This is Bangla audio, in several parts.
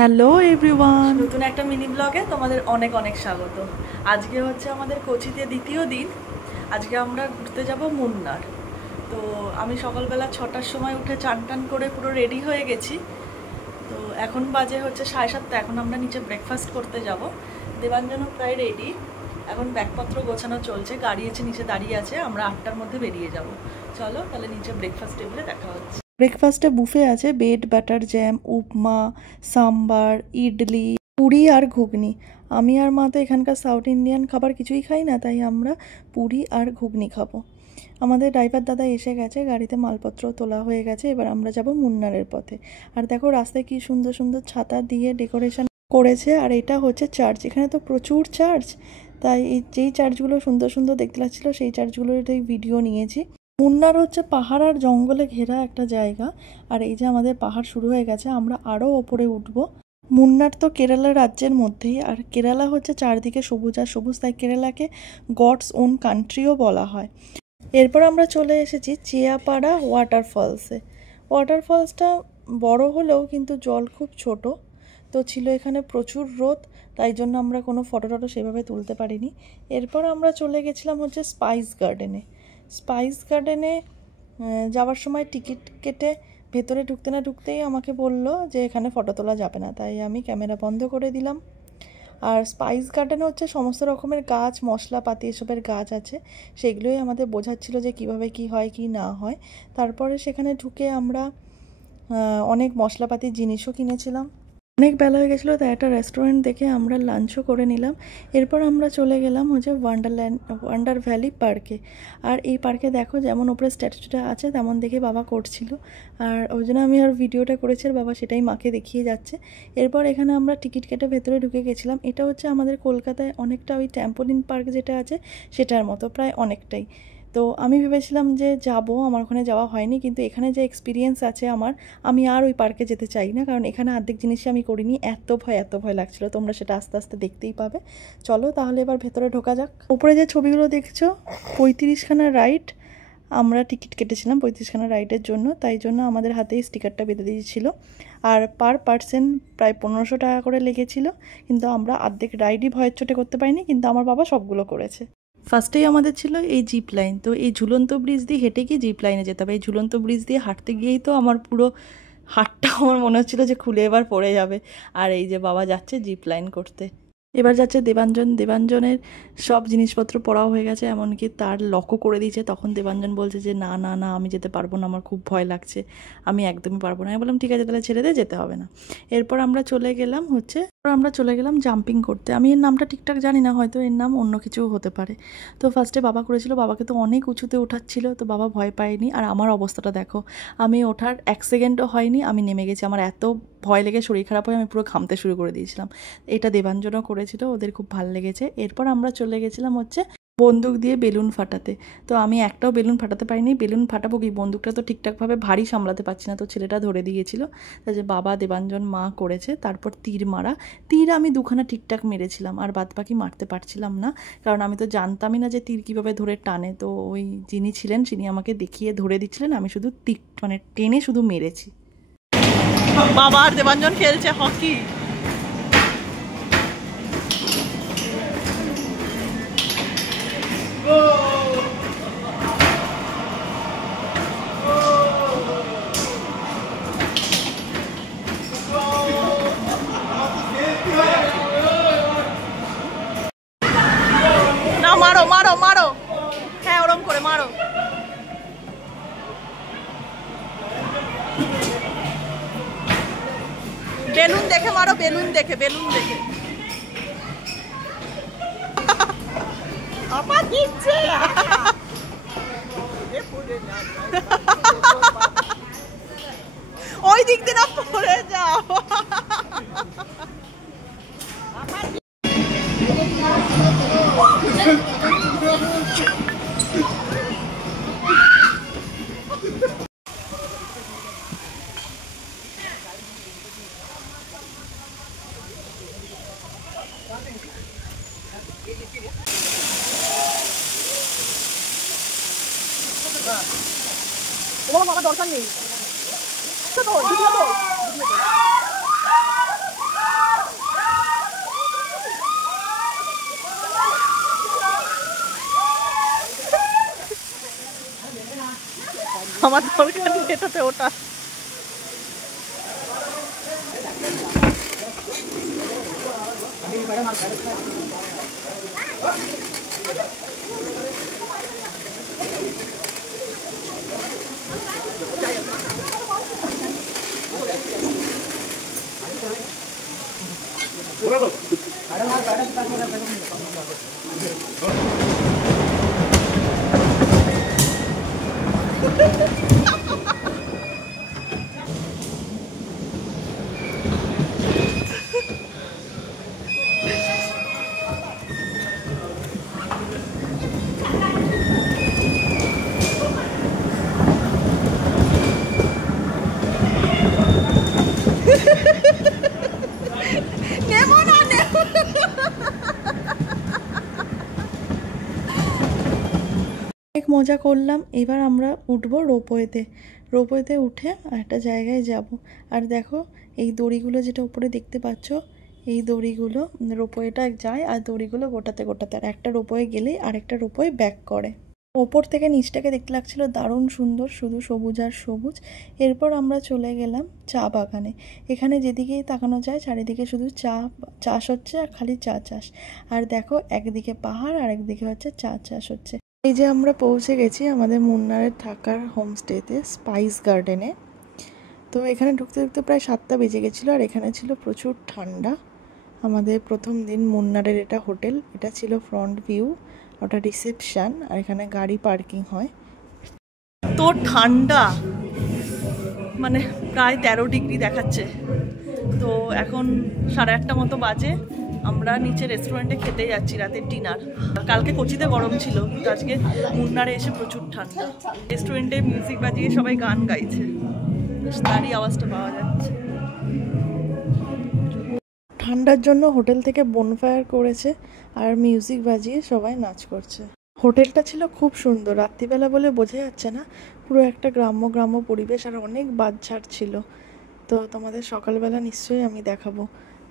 হ্যালো এভরিওয়ান, নতুন একটা মিনি ব্লগে তোমাদের অনেক অনেক স্বাগত। আজকে হচ্ছে আমাদের কোচিতে দ্বিতীয় দিন। আজকে আমরা ঘুরতে যাব মুন্নার। তো আমি সকালবেলা 6টার সময় উঠে চান টান করে পুরো রেডি হয়ে গেছি। তো এখন বাজে হচ্ছে 7:30। এখন আমরা নিচে ব্রেকফাস্ট করতে যাব। দেবাঞ্জনও প্রায় রেডি। এখন ব্যাগপত্র গোছানো চলছে, গাড়ি এসে নিচে দাঁড়িয়ে আছে। আমরা 8টার মধ্যে বেরিয়ে যাব। চলো তাহলে নিচে ব্রেকফাস্ট টেবিলে দেখা হচ্ছে। ব্রেকফাস্টে বুফে আছে, ব্রেড বাটার জ্যাম, উপমা, সাম্বার, ইডলি, পুরি আর ঘুগনি। আমি আর মা তো এখানকার সাউথ ইন্ডিয়ান খাবার কিছুই খাই না, তাই আমরা পুরি আর ঘুগনি খাবো। আমাদের ড্রাইভার দাদা এসে গেছে, গাড়িতে মালপত্র তোলা হয়ে গেছে। এবার আমরা যাব মুন্নারের পথে। আর দেখো রাস্তায় কি সুন্দর সুন্দর ছাতা দিয়ে ডেকোরেশন করেছে। আর এটা হচ্ছে চার্চ। এখানে তো প্রচুর চার্চ, তাই এই যেই চার্চগুলো সুন্দর সুন্দর দেখতে লাগছিলো সেই চার্চগুলোর ভিডিও নিয়েছি। মুন্নার হচ্ছে পাহাড় আর জঙ্গলে ঘেরা একটা জায়গা। আর এই যে আমাদের পাহাড় শুরু হয়ে গেছে, আমরা আরও ওপরে উঠবো। মুন্নার তো কেরালা রাজ্যের মধ্যেই, আর কেরালা হচ্ছে চারদিকে সবুজ আর সবুজ, তাই কেরালাকে গডস ওন কান্ট্রিও বলা হয়। এরপর আমরা চলে এসেছি চেয়াপাড়া ওয়াটারফলসে। ওয়াটারফলসটা বড় হলেও কিন্তু জল খুব ছোট। তো ছিল এখানে প্রচুর রোদ, তাই জন্য আমরা কোনো ফটো টটো সেভাবে তুলতে পারিনি। এরপর আমরা চলে গেছিলাম হচ্ছে স্পাইস গার্ডেনে। স্পাইস গার্ডেনে যাওয়ার সময় টিকিট কেটে ভেতরে ঢুকতে না ঢুকতেই আমাকে বললো যে এখানে ফটো তোলা যাবে না, তাই আমি ক্যামেরা বন্ধ করে দিলাম। আর স্পাইস গার্ডেনে হচ্ছে সমস্ত রকমের গাছ, মশলাপাতি এসবের গাছ আছে, সেগুলোই আমাদের বোঝাচ্ছিল যে কিভাবে কি হয় কি না হয়। তারপরে সেখানে ঢুকে আমরা অনেক মশলাপাতির জিনিসও কিনেছিলাম। অনেক বেলা হয়ে গেছিলো, তাই একটা রেস্টুরেন্ট দেখে আমরা লাঞ্চও করে নিলাম। এরপর আমরা চলে গেলাম হচ্ছে ওয়ান্ডার ভ্যালি পার্কে। আর এই পার্কে দেখো যেমন ওপরে স্ট্যাচুটা আছে তেমন দেখে বাবা করছিল, আর ওই জন্য আমি আর ভিডিওটা করেছি, আর বাবা সেটাই মাকে দেখিয়ে যাচ্ছে। এরপর এখানে আমরা টিকিট কেটে ভেতরে ঢুকে গেছিলাম। এটা হচ্ছে আমাদের কলকাতায় অনেকটা ওই ট্যাম্পোলিন পার্ক যেটা আছে সেটার মতো, প্রায় অনেকটাই। তো আমি ভেবেছিলাম যে যাব, আমার ওখানে যাওয়া হয়নি, কিন্তু এখানে যে এক্সপিরিয়েন্স আছে আমার, আমি আর ওই পার্কে যেতে চাই না, কারণ এখানে অর্ধেক জিনিসই আমি করিনি। এত ভয় লাগছিল, তোমরা সেটা আস্তে আস্তে দেখতেই পাবে। চলো তাহলে এবার ভেতরে ঢোকা যাক। উপরে যে ছবিগুলো দেখছো 35খানা রাইড আমরা টিকিট কেটেছিলাম, 35খানা রাইডের জন্য, তাই জন্য আমাদের হাতেই স্টিকারটা বেঁধে দিয়েছিল। আর পার পার্সন প্রায় 1500 টাকা করে লেগেছিল, কিন্তু আমরা অর্ধেক রাইডই ভয়ের চোটে করতে পারিনি, কিন্তু আমার বাবা সবগুলো করেছে। ফার্স্টেই আমাদের ছিল এই জিপ লাইন। তো এই ঝুলন্ত ব্রিজ দিয়ে হেঁটে গিয়ে জিপ লাইনে যেতে হবে। এই ঝুলন্ত ব্রিজ দিয়ে হাঁটতে গিয়েই তো আমার পুরো হাতটা আমার মনে হচ্ছিলো যে খুলে এবার পড়ে যাবে। আর এই যে বাবা যাচ্ছে জিপ লাইন করতে। এবার যাচ্ছে দেবাঞ্জনের সব জিনিসপত্র পড়াও হয়ে গেছে, এমনকি তার লকও করে দিয়েছে। তখন দেবাঞ্জন বলছে যে না না না, আমি যেতে পারবো না, আমার খুব ভয় লাগছে, আমি একদমই পারবো না। আমি বললাম ঠিক আছে তাহলে ছেড়ে দে, যেতে হবে না। এরপর আমরা চলে গেলাম জাম্পিং করতে। আমি এর নামটা ঠিকঠাক জানি না, হয়তো এর নাম অন্য কিছুও হতে পারে। তো ফার্স্টে বাবা করেছিল, বাবাকে তো অনেক উঁচুতে ওঠাচ্ছিল, তো বাবা ভয় পায়নি। আর আমার অবস্থাটা দেখো, আমি ওঠার 1 সেকেন্ডও হয়নি আমি নেমে গেছি। আমার এত ভয় লেগে শরীর খারাপ হয়ে আমি পুরো ঘামতে শুরু করে দিয়েছিলাম। এটা দেবাঞ্জনও করেছিল, ওদের খুব ভালো লেগেছে। এরপর আমরা চলে গেছিলাম হচ্ছে বন্দুক দিয়ে বেলুন ফাটাতে। তো আমি একটাও বেলুন ফাটাতে পারিনি। বেলুন ফাটাবো কি, বন্দুকটা তো ঠিকঠাকভাবে ভারী সামলাতে পারছি না, তো ছেলেটা ধরে দিয়েছিল। তাই যে বাবা, দেবাঞ্জন, মা করেছে। তারপর তীর মারা, তীর আমি 2খানা ঠিকঠাক মেরেছিলাম, আর বাদ বাকি মারতে পারছিলাম না, কারণ আমি তো জানতামই না যে তীর কীভাবে ধরে টানে। তো ওই যিনি ছিলেন তিনি আমাকে দেখিয়ে ধরে দিচ্ছিলেন, আমি শুধু তীর টেনে শুধু মেরেছি। বাবা আর দেবাঞ্জন খেলছে হকি। না মারো মারো মারো, হ্যাঁ ওরম করে মারো। বেলুন দেখে মারো, বেলুন দেখে। আমার দিচ্ছে ওই দিক দিয়ে না পড়ে যাও। আমার দরকার নেই। আমার দরকার নেই এটাতে ওটা। অনেক মজা করলাম। এবার আমরা উঠবো রোপওয়েতে। রোপওয়েতে উঠে একটা জায়গায় যাব। আর দেখো এই দড়িগুলো যেটা উপরে দেখতে পাচ্ছ, এই দড়িগুলো রোপওয়েটা যায় আর দড়িগুলো গোটাতে গোটাতে আর একটা রোপওয়ে গেলেই আরেকটা রোপওয়ে ব্যাক করে। ওপর থেকে নিচটাকে দেখতে লাগছিল দারুণ সুন্দর, শুধু সবুজ আর সবুজ। এরপর আমরা চলে গেলাম চা বাগানে। এখানে যেদিকেই তাকানো যায় চারিদিকে শুধু চা চাষ হচ্ছে আর খালি চা চাষ। আর দেখো একদিকে পাহাড় আর একদিকে হচ্ছে চা চাষ হচ্ছে। এই যে আমরা পৌঁছে গেছি আমাদের মুন্নারের থাকার হোমস্টেতে, স্পাইস গার্ডেনে। তো এখানে ঢুকতে ঢুকতে প্রায় 7টা বেজে গেছিলো আর এখানে ছিল প্রচুর ঠান্ডা। আমাদের প্রথম দিন মুন্নারের এটা হোটেল, এটা ছিল ফ্রন্ট ভিউ, ওটা রিসেপশন আর এখানে গাড়ি পার্কিং হয়। তো ঠান্ডা, মানে প্রায় 13 ডিগ্রি দেখাচ্ছে। তো এখন 8:30 মতো বাজে। আমরা নিচে রেস্টুরেন্টে খেতে যাচ্ছি রাতের ডিনার। কালকে কোচিতে গরম ছিল, কিন্তু আজকে মুন্নারে এসে প্রচুর ঠান্ডা। রেস্টুরেন্টে মিউজিক বাজিয়ে সবাই গান গাইছে, তারই আওয়াজটা পাওয়া যাচ্ছে। ঠান্ডার জন্য হোটেল থেকে বনফায়ার করেছে আর মিউজিক বাজিয়ে সবাই নাচ করছে। হোটেলটা ছিল খুব সুন্দর, রাত্রিবেলা বলে বোঝা যাচ্ছে না, পুরো একটা গ্রাম্য গ্রাম্য পরিবেশ আর অনেক বাজঝাড় ছিল। তো তোমাদের সকালবেলা নিশ্চয়ই আমি দেখাবো,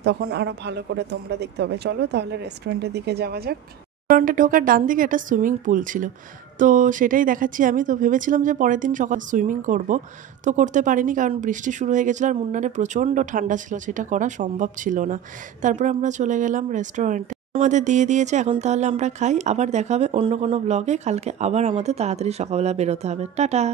তখন আরও ভালো করে তোমরা দেখতে হবে। চলো তাহলে রেস্টুরেন্টের দিকে যাওয়া যাক। রেস্টুরেন্টে ঢোকার ডান দিকে একটা সুইমিং পুল ছিল, তো সেটাই দেখাচ্ছি আমি। তো ভেবেছিলাম যে পরের দিন সকাল সুইমিং করব, তো করতে পারিনি কারণ বৃষ্টি শুরু হয়ে গেছিলো আর মুন্নারে প্রচণ্ড ঠান্ডা ছিল, সেটা করা সম্ভব ছিল না। তারপর আমরা চলে গেলাম রেস্টুরেন্টে, আমাদের দিয়ে দিয়েছে। এখন তাহলে আমরা খাই, আবার দেখা হবে অন্য কোনো ব্লগে। কালকে আবার আমাদের তাড়াতাড়ি সকালবেলা বেরোতে হবে। টাটা।